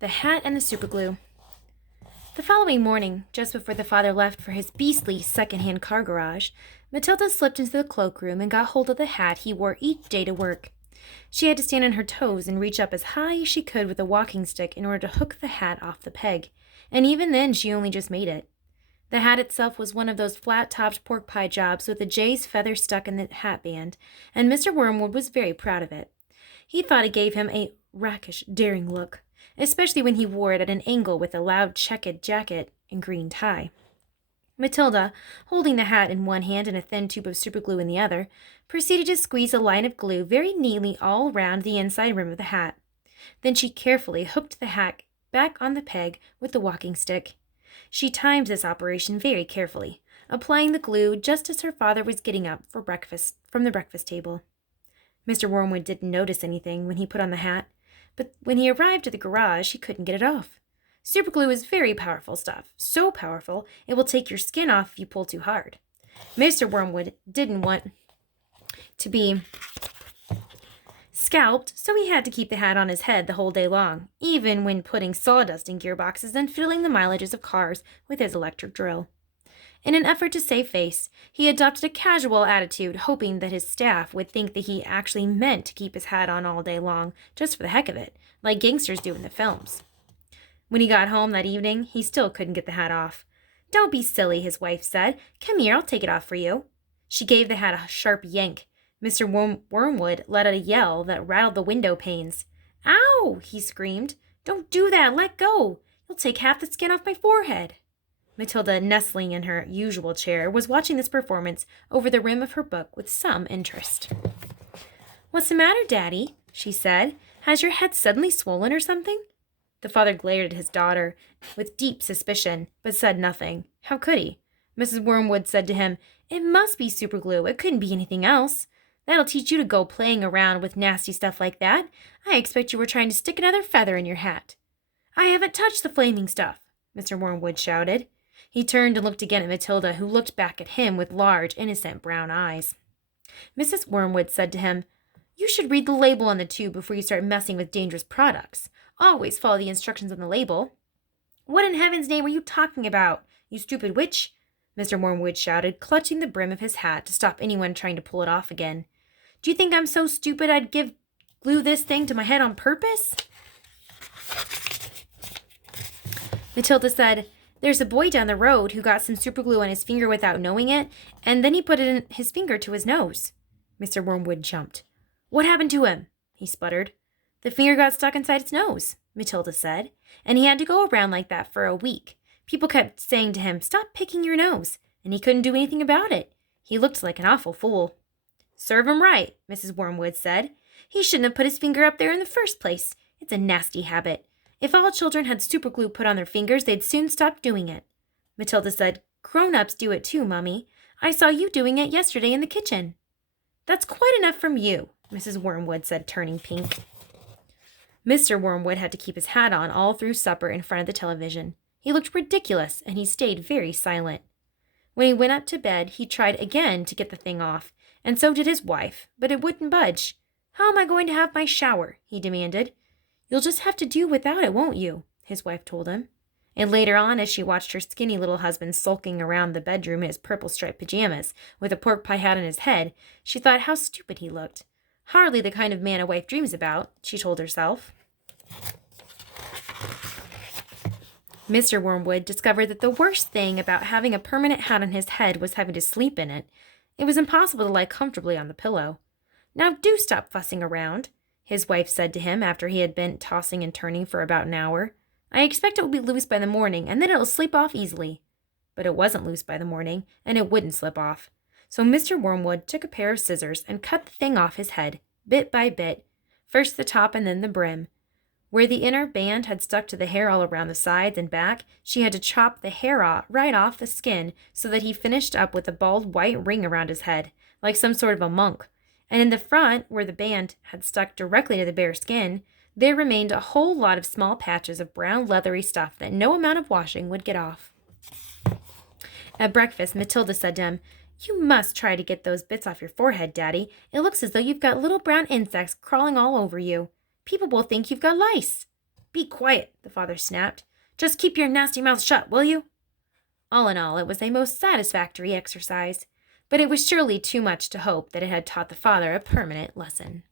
The Hat and the Superglue. The following morning, just before the father left for his beastly second-hand car garage, Matilda slipped into the cloakroom and got hold of the hat he wore each day to work. She had to stand on her toes and reach up as high as she could with a walking stick in order to hook the hat off the peg, and even then she only just made it. The hat itself was one of those flat-topped pork pie jobs with a jay's feather stuck in the hat band, and Mr. Wormwood was very proud of it. He thought it gave him a rakish, daring look, especially when he wore it at an angle with a loud checked jacket and green tie. Matilda, holding the hat in one hand and a thin tube of superglue in the other, proceeded to squeeze a line of glue very neatly all round the inside rim of the hat. Then she carefully hooked the hat back on the peg with the walking stick. She timed this operation very carefully, applying the glue just as her father was getting up for breakfast from the breakfast table. Mr. Wormwood didn't notice anything when he put on the hat, but when he arrived at the garage, he couldn't get it off. Superglue is very powerful stuff, so powerful it will take your skin off if you pull too hard. Mr. Wormwood didn't want to be scalped, so he had to keep the hat on his head the whole day long, even when putting sawdust in gearboxes and filling the mileages of cars with his electric drill. In an effort to save face, he adopted a casual attitude, hoping that his staff would think that he actually meant to keep his hat on all day long, just for the heck of it, like gangsters do in the films. When he got home that evening, he still couldn't get the hat off. "Don't be silly," his wife said. "Come here, I'll take it off for you." She gave the hat a sharp yank. Mr. Wormwood let out a yell that rattled the window panes. "Ow!" he screamed. "Don't do that! Let go! You'll take half the skin off my forehead." Matilda, nestling in her usual chair, was watching this performance over the rim of her book with some interest. "What's the matter, Daddy?" she said. "Has your head suddenly swollen or something?" The father glared at his daughter with deep suspicion, but said nothing. How could he? Mrs. Wormwood said to him, "It must be superglue. It couldn't be anything else. That'll teach you to go playing around with nasty stuff like that. I expect you were trying to stick another feather in your hat." "I haven't touched the flaming stuff," Mr. Wormwood shouted. He turned and looked again at Matilda, who looked back at him with large, innocent brown eyes. Mrs. Wormwood said to him, "You should read the label on the tube before you start messing with dangerous products. Always follow the instructions on the label." "What in heaven's name are you talking about, you stupid witch?" Mr. Wormwood shouted, clutching the brim of his hat to stop anyone trying to pull it off again. "Do you think I'm so stupid I'd glue this thing to my head on purpose?" Matilda said, "There's a boy down the road who got some superglue on his finger without knowing it, and then he put his finger to his nose." Mr. Wormwood jumped. "What happened to him?" he sputtered. "The finger got stuck inside his nose," Matilda said, "and he had to go around like that for a week. People kept saying to him, 'Stop picking your nose,' and he couldn't do anything about it. He looked like an awful fool." "Serve him right," Mrs. Wormwood said. "He shouldn't have put his finger up there in the first place. It's a nasty habit. If all children had superglue put on their fingers, they'd soon stop doing it." Matilda said, "Grown-ups do it too, Mummy. I saw you doing it yesterday in the kitchen." "That's quite enough from you," Mrs. Wormwood said, turning pink. Mr. Wormwood had to keep his hat on all through supper in front of the television. He looked ridiculous, and he stayed very silent. When he went up to bed, he tried again to get the thing off, and so did his wife, but it wouldn't budge. "How am I going to have my shower?" he demanded. "You'll just have to do without it, won't you?" his wife told him. And later on, as she watched her skinny little husband sulking around the bedroom in his purple-striped pajamas with a pork pie hat on his head, she thought how stupid he looked. Hardly the kind of man a wife dreams about, she told herself. Mr. Wormwood discovered that the worst thing about having a permanent hat on his head was having to sleep in it. It was impossible to lie comfortably on the pillow. "Now do stop fussing around," his wife said to him after he had been tossing and turning for about an hour. "I expect it will be loose by the morning, and then it'll slip off easily." But it wasn't loose by the morning, and it wouldn't slip off. So Mr. Wormwood took a pair of scissors and cut the thing off his head, bit by bit, first the top and then the brim. Where the inner band had stuck to the hair all around the sides and back, she had to chop the hair right off the skin so that he finished up with a bald white ring around his head, like some sort of a monk. And in the front, where the band had stuck directly to the bare skin, there remained a whole lot of small patches of brown leathery stuff that no amount of washing would get off. At breakfast, Matilda said to him, "You must try to get those bits off your forehead, Daddy. It looks as though you've got little brown insects crawling all over you. People will think you've got lice." Be quiet, the father snapped. Just keep your nasty mouth shut, will you? All in all, it was a most satisfactory exercise, but it was surely too much to hope that it had taught the father a permanent lesson.